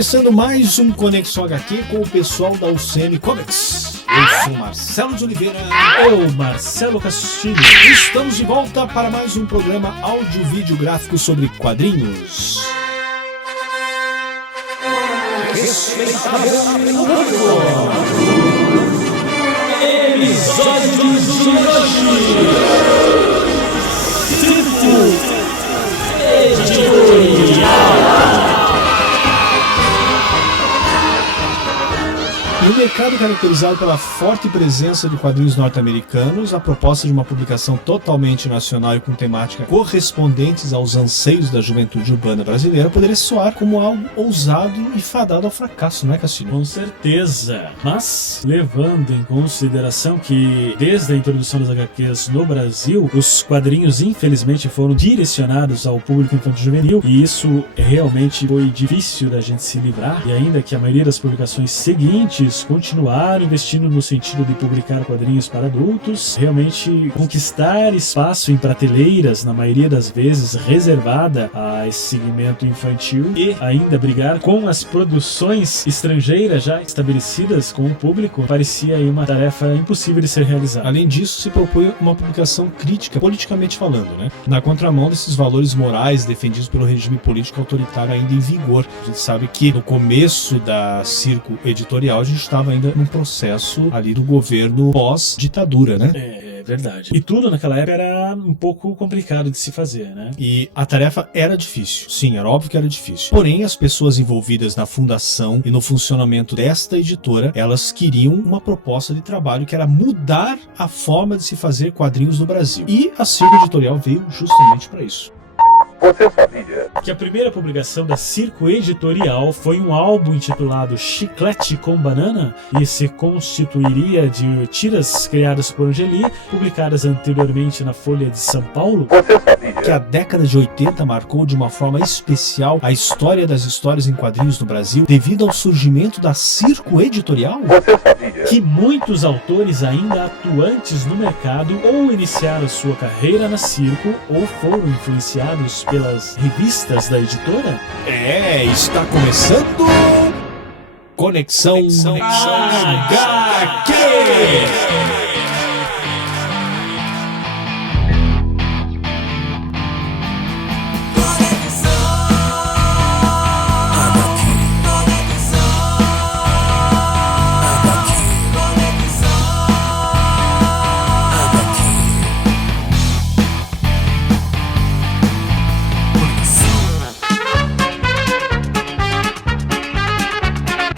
começando mais um Conexão HQ com o pessoal da UCM Comics. Eu sou Marcelo de Oliveira. Eu, Marcelo Castilho. Estamos de volta para mais um programa áudio-vídeo gráfico sobre quadrinhos. Episódio de hoje. No mercado caracterizado pela forte presença de quadrinhos norte-americanos, a proposta de uma publicação totalmente nacional e com temática correspondentes aos anseios da juventude urbana brasileira poderia soar como algo ousado e fadado ao fracasso, não é, Castilho? Com certeza, mas levando em consideração que desde a introdução das HQs no Brasil, os quadrinhos infelizmente foram direcionados ao público infanto-juvenil e isso realmente foi difícil da gente se livrar, e ainda que a maioria das publicações seguintes continuar investindo no sentido de publicar quadrinhos para adultos, realmente conquistar espaço em prateleiras, na maioria das vezes reservada a esse segmento infantil, e ainda brigar com as produções estrangeiras já estabelecidas com o público, parecia aí uma tarefa impossível de ser realizada. Além disso, se propõe uma publicação crítica, politicamente falando, né? Na contramão desses valores morais defendidos pelo regime político autoritário ainda em vigor. A gente sabe que no começo da Circo Editorial a gente estava ainda num processo ali do governo pós-ditadura, né? É verdade. E tudo naquela época era um pouco complicado de se fazer, né? E a tarefa era difícil. Sim, era óbvio que era difícil. Porém, as pessoas envolvidas na fundação e no funcionamento desta editora, elas queriam uma proposta de trabalho que era mudar a forma de se fazer quadrinhos no Brasil. E a Circo Editorial veio justamente para isso. Você sabia que a primeira publicação da Circo Editorial foi um álbum intitulado Chiclete com Banana e se constituiria de tiras criadas por Angeli, publicadas anteriormente na Folha de São Paulo? Você sabia Que a década de 80 marcou de uma forma especial a história das histórias em quadrinhos no Brasil devido ao surgimento da Circo Editorial? Você sabia Que muitos autores ainda atuantes no mercado ou iniciaram sua carreira na Circo ou foram influenciados pelas revistas da editora? Está começando Conexão HQ!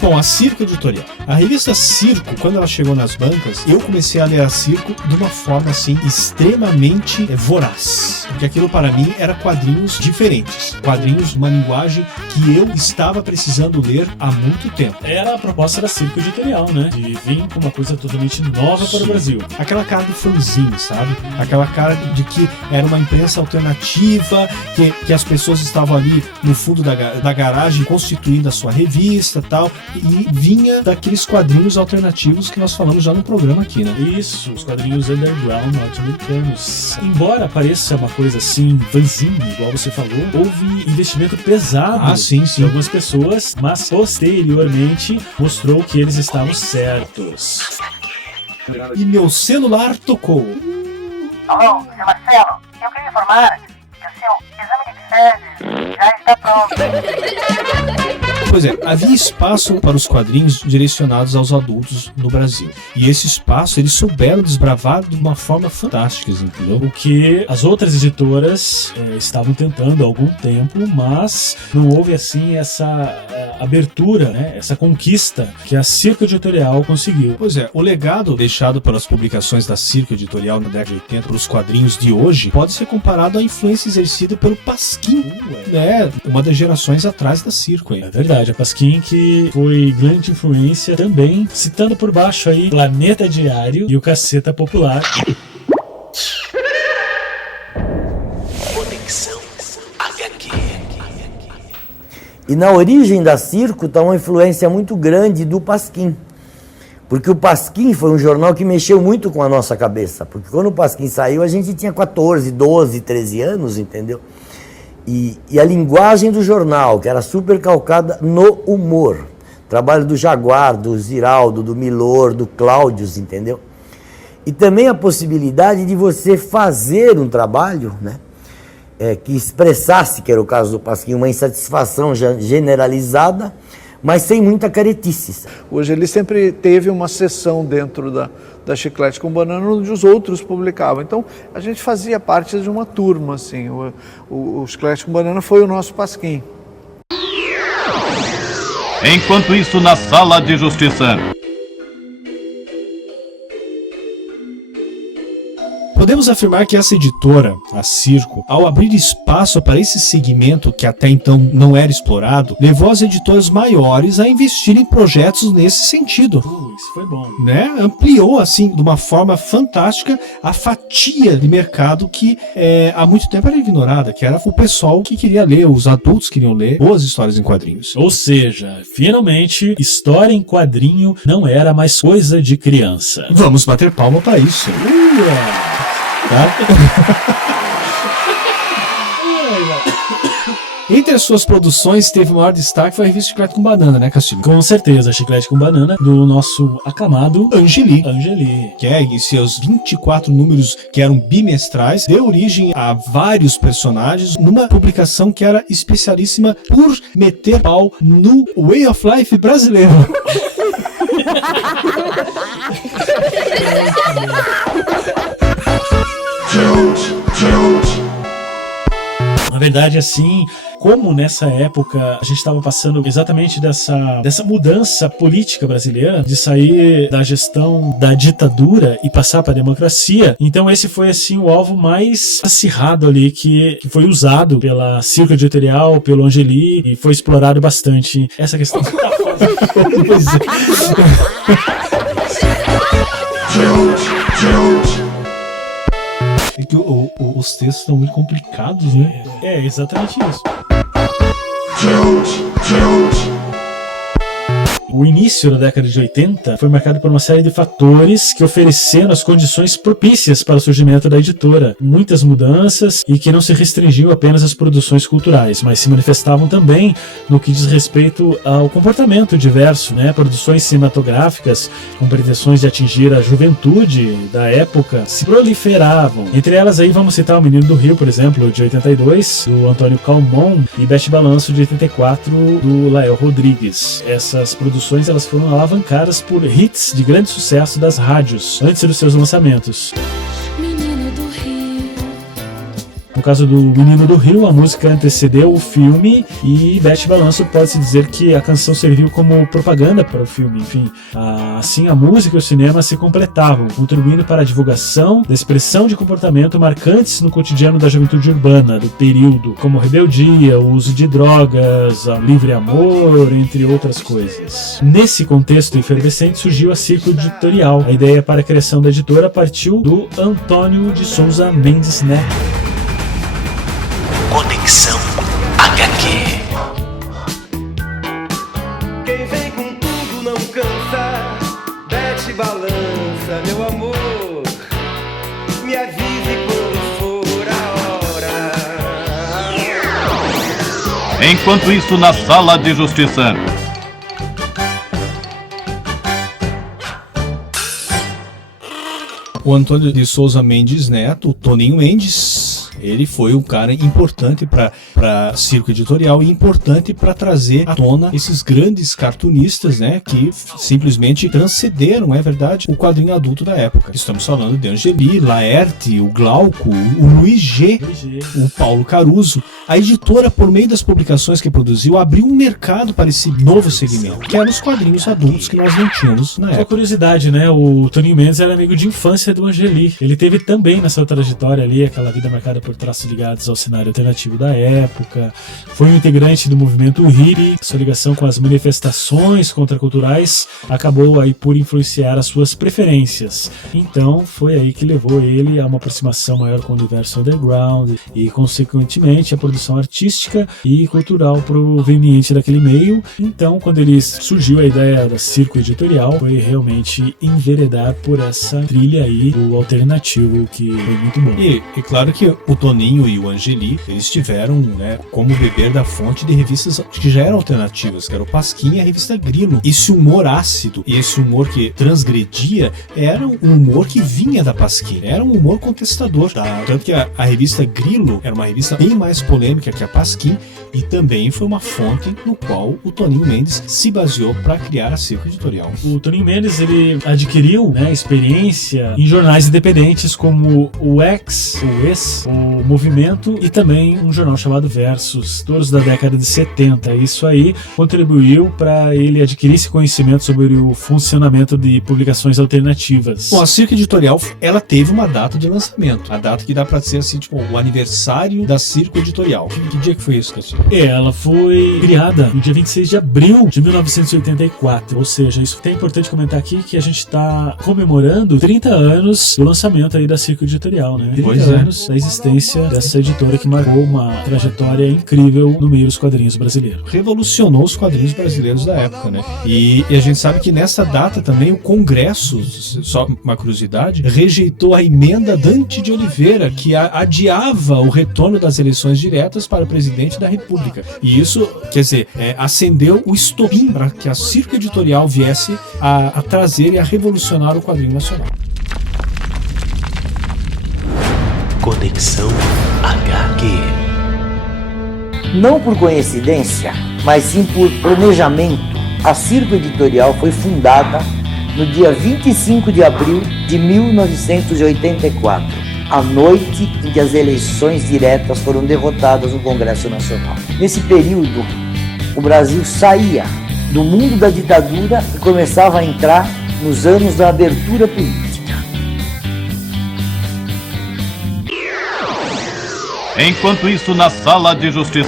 Bom, a Circo Editorial. A revista Circo, quando ela chegou nas bancas, eu comecei a ler a Circo de uma forma, assim, extremamente voraz. Porque aquilo, para mim, era quadrinhos diferentes. Quadrinhos de uma linguagem que eu estava precisando ler há muito tempo. Era a proposta da Circo Editorial, né? De vir com uma coisa totalmente nova para o Brasil. Aquela cara de fanzine, sabe? Aquela cara de que era uma imprensa alternativa, que as pessoas estavam ali no fundo da garagem constituindo a sua revista e tal. E vinha daqueles quadrinhos alternativos que nós falamos já no programa aqui, né? Isso, os quadrinhos underground norte-americanos. Embora pareça uma coisa assim, fanzine, igual você falou, houve investimento pesado de algumas pessoas, mas posteriormente mostrou que eles estavam certos. E meu celular tocou. Alô, seu Marcelo, eu queria informar que o seu exame de fezes já está pronto. Pois é, havia espaço para os quadrinhos direcionados aos adultos no Brasil. E esse espaço eles souberam desbravar de uma forma fantástica, entendeu? O que as outras editoras estavam tentando há algum tempo, mas não houve assim essa abertura, né? Essa conquista que a Circo Editorial conseguiu. Pois é, o legado deixado pelas publicações da Circo Editorial na década de 80 para os quadrinhos de hoje pode ser comparado à influência exercida pelo Pasquim, né? Uma das gerações atrás da Circo. É verdade. A Pasquim que foi grande influência também, citando por baixo aí Planeta Diário e o Caceta Popular. Conexão HQ. E na origem da Circo está uma influência muito grande do Pasquim. Porque o Pasquim foi um jornal que mexeu muito com a nossa cabeça. Porque quando o Pasquim saiu, a gente tinha 14, 12, 13 anos, entendeu? E a linguagem do jornal, que era super calcada no humor. Trabalho do Jaguar, do Ziraldo, do Milor, do Cláudios, entendeu? E também a possibilidade de você fazer um trabalho, né, que expressasse, que era o caso do Pasquim, uma insatisfação generalizada, mas sem muita caretice. Hoje ele sempre teve uma seção dentro da Chiclete com Banana onde os outros publicavam. Então a gente fazia parte de uma turma, assim. O Chiclete com Banana foi o nosso Pasquim. Enquanto isso, na Sala de Justiça. Podemos afirmar que essa editora, a Circo, ao abrir espaço para esse segmento que até então não era explorado, levou as editoras maiores a investir em projetos nesse sentido. Isso foi bom. Né? Ampliou, assim, de uma forma fantástica a fatia de mercado que há muito tempo era ignorada, que era o pessoal que queria ler, os adultos queriam ler boas histórias em quadrinhos. Ou seja, finalmente, história em quadrinho não era mais coisa de criança. Vamos bater palma para isso. Tá? Entre as suas produções, teve o maior destaque foi a revista Chiclete com Banana, né, Castilho? Com certeza, Chiclete com Banana, do nosso aclamado Angeli. Que em seus 24 números que eram bimestrais, deu origem a vários personagens numa publicação que era especialíssima por meter pau no Way of Life brasileiro. Na verdade, assim, como nessa época a gente estava passando exatamente dessa mudança política brasileira, de sair da gestão da ditadura e passar para a democracia, então esse foi assim o alvo mais acirrado ali que foi usado pela Circo Editorial, pelo Angeli, e foi explorado bastante essa questão. Pois é que os textos estão muito complicados, né? É exatamente isso. O início da década de 80 foi marcado por uma série de fatores que ofereceram as condições propícias para o surgimento da editora. Muitas mudanças e que não se restringiam apenas às produções culturais, mas se manifestavam também no que diz respeito ao comportamento diverso, né? Produções cinematográficas com pretensões de atingir a juventude da época se proliferavam. Entre elas aí vamos citar O Menino do Rio, por exemplo, de 82, do Antônio Calmon, e Bete Balanço, de 84, do Lael Rodrigues. Essas produções elas foram alavancadas por hits de grande sucesso das rádios antes dos seus lançamentos. No caso do Menino do Rio, a música antecedeu o filme e Bete Balanço pode-se dizer que a canção serviu como propaganda para o filme. Enfim, assim a música e o cinema se completavam, contribuindo para a divulgação da expressão de comportamento marcantes no cotidiano da juventude urbana do período, como rebeldia, o uso de drogas, o livre amor, entre outras coisas. Nesse contexto efervescente surgiu a Circo Editorial. A ideia para a criação da editora partiu do Antônio de Souza Mendes Neto. Conexão HQ. Quem vem com tudo não cansa, Bete Balança, meu amor, me avise quando for a hora. Enquanto isso, na Sala de Justiça. O Antônio de Souza Mendes Neto, o Toninho Mendes, ele foi um cara importante para Circo Editorial e importante para trazer à tona esses grandes cartunistas, né, que simplesmente transcenderam, é verdade, o quadrinho adulto da época. Estamos falando de Angeli, Laerte, o Glauco, o Luiz G, o Paulo Caruso. A editora, por meio das publicações que produziu, abriu um mercado para esse novo segmento, que eram os quadrinhos adultos que nós não tínhamos na época. Uma curiosidade, né, o Toninho Mendes era amigo de infância do Angeli. Ele teve também nessa trajetória ali aquela vida marcada por traços ligados ao cenário alternativo da época, foi um integrante do movimento hippie. Sua ligação com as manifestações contraculturais acabou aí por influenciar as suas preferências. Então foi aí que levou ele a uma aproximação maior com o universo underground e consequentemente a produção artística e cultural proveniente daquele meio. Então quando ele surgiu a ideia da Circo Editorial, foi realmente enveredar por essa trilha aí do alternativo, que foi muito bom. E claro que o Toninho e o Angeli, eles tiveram, né, como beber da fonte de revistas que já eram alternativas, que era o Pasquim e a revista Grilo. Esse humor ácido e esse humor que transgredia era um humor que vinha da Pasquim, era um humor contestador, tá? Tanto que a revista Grilo era uma revista bem mais polêmica que a Pasquim e também foi uma fonte no qual o Toninho Mendes se baseou para criar a Circo Editorial. O Toninho Mendes, ele adquiriu, né, experiência em jornais independentes como o Ex, o Movimento e também um jornal chamado Versus, todos da década de 70. Isso aí contribuiu para ele adquirir esse conhecimento sobre o funcionamento de publicações alternativas. Bom, a Circo Editorial, ela teve uma data de lançamento, a data que dá para ser assim, tipo, o aniversário da Circo Editorial. Que dia que foi isso, Cassio? Ela foi criada no dia 26 de abril de 1984, ou seja, isso é importante comentar aqui que a gente está comemorando 30 anos do lançamento aí da Circo Editorial, né? 30 anos da existência dessa editora que marcou uma trajetória incrível no meio dos quadrinhos brasileiros. Revolucionou os quadrinhos brasileiros da época, né? E a gente sabe que nessa data também o Congresso, só uma curiosidade, rejeitou a emenda Dante de Oliveira, que adiava o retorno das eleições diretas para presidente da República. E isso, quer dizer, acendeu o estopim para que a Circo Editorial viesse a trazer e a revolucionar o quadrinho nacional. Conexão HQ. Não por coincidência, mas sim por planejamento, a Circo Editorial foi fundada no dia 25 de abril de 1984, a noite em que as eleições diretas foram derrotadas no Congresso Nacional. Nesse período, o Brasil saía do mundo da ditadura e começava a entrar nos anos da abertura política. Enquanto isso, na Sala de Justiça.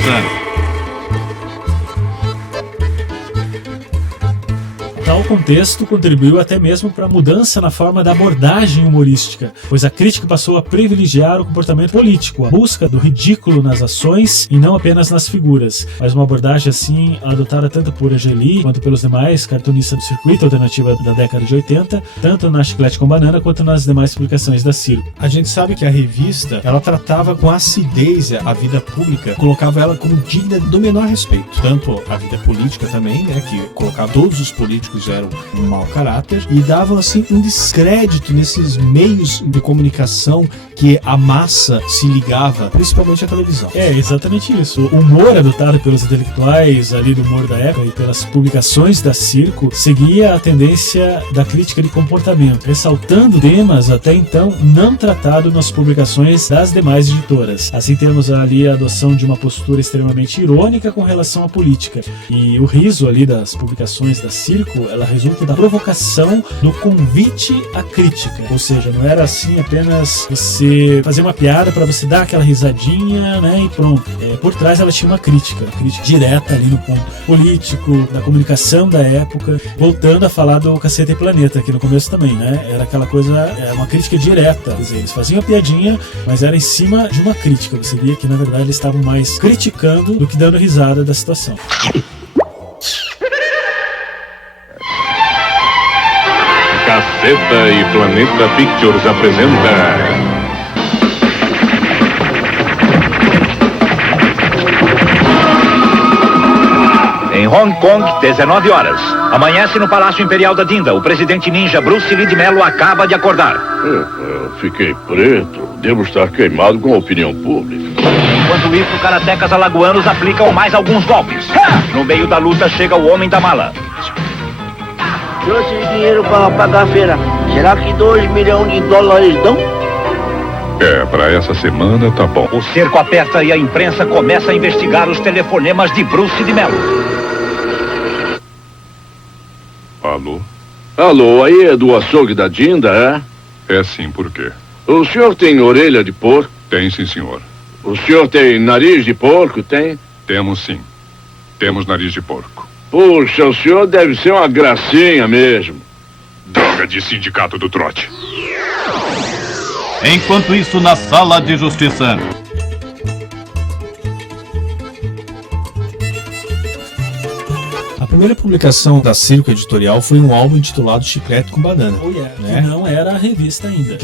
Tal contexto contribuiu até mesmo para a mudança na forma da abordagem humorística, pois a crítica passou a privilegiar o comportamento político, a busca do ridículo nas ações e não apenas nas figuras, mas uma abordagem assim adotada tanto por Angeli quanto pelos demais cartunistas do circuito alternativo da década de 80, tanto na Chiclete com Banana quanto nas demais publicações da Circo. A gente sabe que a revista, ela tratava com acidez a vida pública, colocava ela como digna do menor respeito, tanto a vida política também, né, que colocava todos os políticos eram um mau caráter e davam assim um descrédito nesses meios de comunicação que a massa se ligava, principalmente a televisão. É exatamente isso. O humor adotado pelos intelectuais ali do humor da época e pelas publicações da Circo seguia a tendência da crítica de comportamento, ressaltando temas até então não tratados nas publicações das demais editoras. Assim temos ali a adoção de uma postura extremamente irônica com relação à política. E o riso ali das publicações da Circo, ela resulta da provocação do convite à crítica. Ou seja, não era assim apenas você fazer uma piada para você dar aquela risadinha, né, e pronto. Por trás ela tinha uma crítica direta ali no ponto político, da comunicação da época, voltando a falar do Cacete e Planeta aqui no começo também, né? Era aquela coisa, uma crítica direta. Quer dizer, eles faziam a piadinha, mas era em cima de uma crítica. Você via que na verdade eles estavam mais criticando do que dando risada da situação. Caceta e Planeta Pictures apresenta... Em Hong Kong, 19 horas. Amanhece no Palácio Imperial da Dinda. O presidente ninja Bruce Lee de Mello acaba de acordar. Eu fiquei preto. Devo estar queimado com a opinião pública. Enquanto isso, karatecas alagoanos aplicam mais alguns golpes. No meio da luta chega o homem da mala. Trouxe dinheiro para pagar a feira. Será que 2 milhões de dólares dão? Para essa semana tá bom. O cerco aperta e a imprensa começa a investigar os telefonemas de Bruce de Mello. Alô? Alô, aí é do açougue da Dinda, é? É sim, por quê? O senhor tem orelha de porco? Tem sim, senhor. O senhor tem nariz de porco, tem? Temos sim. Temos nariz de porco. Puxa, o senhor deve ser uma gracinha mesmo. Droga de sindicato do trote. Enquanto isso, na Sala de Justiça. A primeira publicação da Circo Editorial foi um álbum intitulado Chiclete com Banana. Né? Que não era a revista ainda.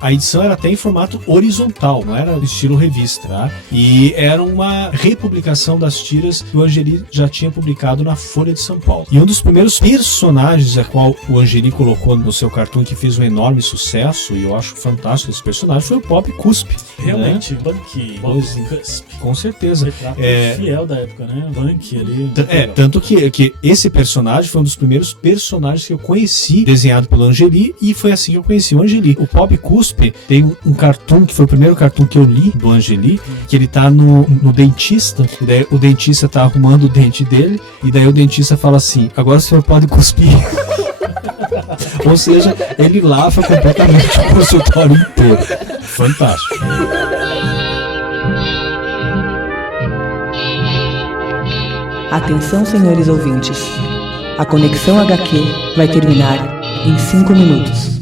A edição era até em formato horizontal, não era estilo revista, tá? E era uma republicação das tiras que o Angeli já tinha publicado na Folha de São Paulo. E um dos primeiros personagens a qual o Angeli colocou no seu cartoon, que fez um enorme sucesso, e eu acho fantástico esse personagem, foi o Pop Cuspe. Realmente, né? Punk Cuspe. Com certeza. Fiel da época, né? Punk ali. Tanto que esse personagem foi um dos primeiros personagens que eu conheci, desenhado pelo Angeli, e foi assim que eu conheci o Angeli. O Pop Cuspe tem um cartoon, que foi o primeiro cartoon que eu li do Angeli, que ele tá no dentista, e daí o dentista tá arrumando o dente dele, e daí o dentista fala assim: agora o senhor pode cuspir. Ou seja, ele lava completamente o consultório inteiro. Fantástico. Atenção, senhores ouvintes. A Conexão HQ vai terminar em 5 minutos.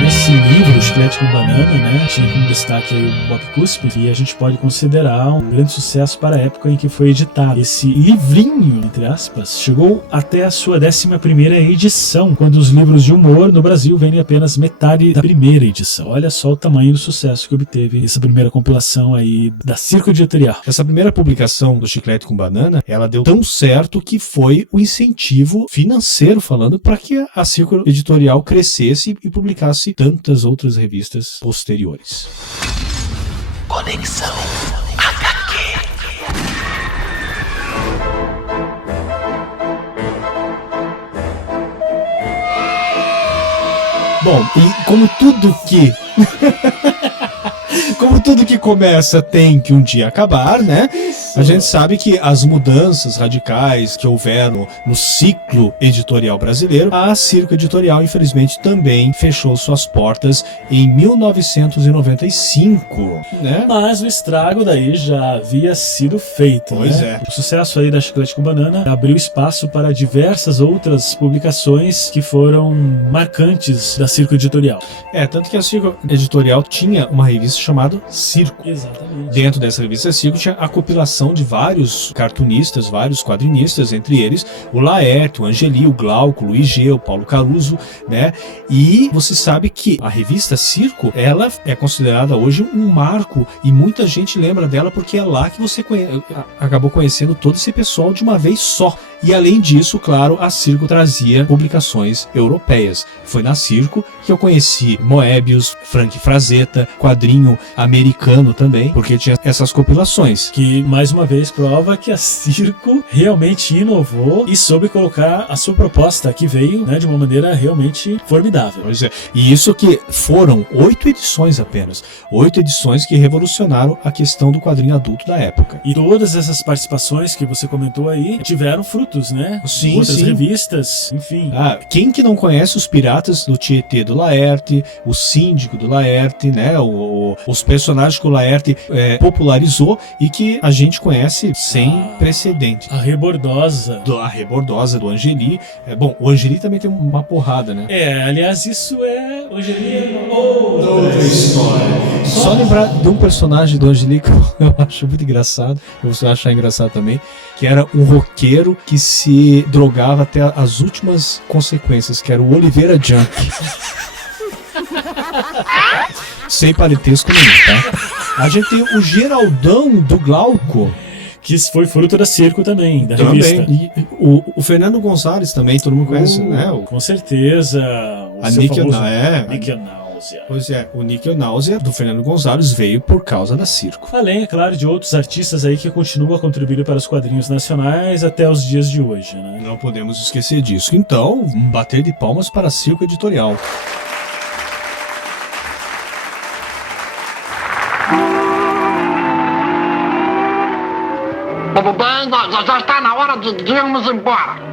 Nesse livro, Chiclete com Banana, né, tinha como destaque aí o Pop Cuspe, e a gente pode considerar um grande sucesso para a época em que foi editado. Esse livrinho, entre aspas, chegou até a sua 11ª edição, quando os livros de humor no Brasil vendem apenas metade da primeira edição. Olha só o tamanho do sucesso que obteve essa primeira compilação aí da Circo Editorial. Essa primeira publicação do Chiclete com Banana, ela deu tão certo que foi o incentivo financeiro, falando, para que a Circo Editorial crescesse e publicasse tantas outras revistas posteriores. Conexão HQ. Bom, e como tudo que começa tem que um dia acabar, né? A gente sabe que as mudanças radicais que houveram no ciclo editorial brasileiro, a Circo Editorial, infelizmente, também fechou suas portas em 1995, né? Mas o estrago daí já havia sido feito, Pois né? é. O sucesso aí da Chiclete com Banana abriu espaço para diversas outras publicações que foram marcantes da Circo Editorial. Tanto que a Circo Editorial tinha uma revista chamada Circo. Exatamente. Dentro dessa revista Circo tinha a compilação de vários cartunistas, vários quadrinistas, entre eles o Laerte, o Angeli, o Glauco, o Luiz G, o Paulo Caruso, né? E você sabe que a revista Circo, ela é considerada hoje um marco, e muita gente lembra dela porque é lá que você acabou conhecendo todo esse pessoal de uma vez só. E além disso, claro, a Circo trazia publicações europeias. Foi na Circo que eu conheci Moebius, Frank Frazetta, quadrinho americano também, porque tinha essas compilações. Que, mais uma vez, prova que a Circo realmente inovou e soube colocar a sua proposta, que veio, né, de uma maneira realmente formidável. Pois é. E isso que foram 8 edições apenas. 8 edições que revolucionaram a questão do quadrinho adulto da época. E todas essas participações que você comentou aí tiveram frutos, né? Sim, outras sim. revistas, enfim. Quem que não conhece os Piratas do Tietê do Laerte, o Síndico do Laerte, né? Os personagens que o Laerte popularizou e que a gente conhece sem precedente. A Rebordosa. A Rebordosa do Angeli. Bom, o Angeli também tem uma porrada, né? Aliás, isso é o Angeli outra história. Só lembrar de um personagem do Angeli que eu acho muito engraçado, que você vai achar engraçado também, que era um roqueiro que se drogava até as últimas consequências, que era o Oliveira Junk. Sem parentesco nenhum, tá? A gente tem o Geraldão do Glauco, que foi fruto da Circo também, da revista. E o Fernando Gonçalves também, todo mundo conhece, né? Com certeza. A Níquel Náusea. Pois é, o Níquel Náusea do Fernando Gonçalves veio por causa da Circo. Além, é claro, de outros artistas aí que continuam a contribuir para os quadrinhos nacionais até os dias de hoje, né? Não podemos esquecer disso. Então, bater de palmas para a Circo Editorial. Tudo bem, já está na hora de irmos embora.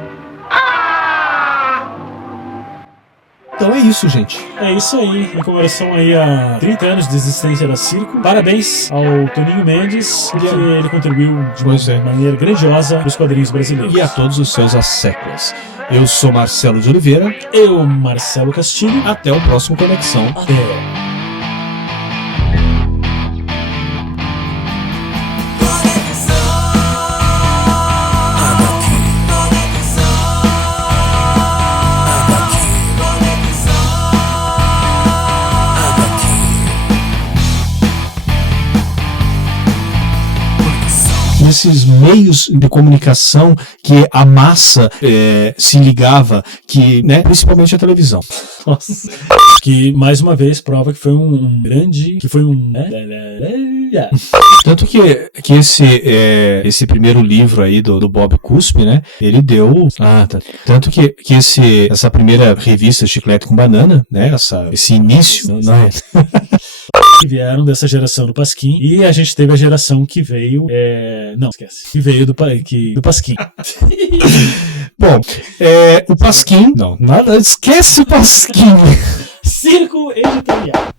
Então é isso, gente. É isso aí. Em comemoração aí a 30 anos de existência da Circo. Parabéns ao Toninho Mendes, porque ele contribuiu de uma maneira grandiosa para os quadrinhos brasileiros. E a todos os seus asseclas. Eu sou Marcelo de Oliveira. Eu, Marcelo Castilho. Até o próximo Conexão. Até. esses meios de comunicação que a massa se ligava, que, né, principalmente a televisão. Nossa. Que, mais uma vez, prova que foi um grande... Que foi um... Tanto que esse primeiro livro aí do Bob Cuspe, né, ele deu... Tanto que essa primeira revista Chiclete com Banana, né, esse início... Que vieram dessa geração do Pasquim, e a gente teve a geração que veio... Não, esquece. Que veio do Pasquim. Bom, o Pasquim... Não, nada, esquece o Pasquim. Circo Editorial.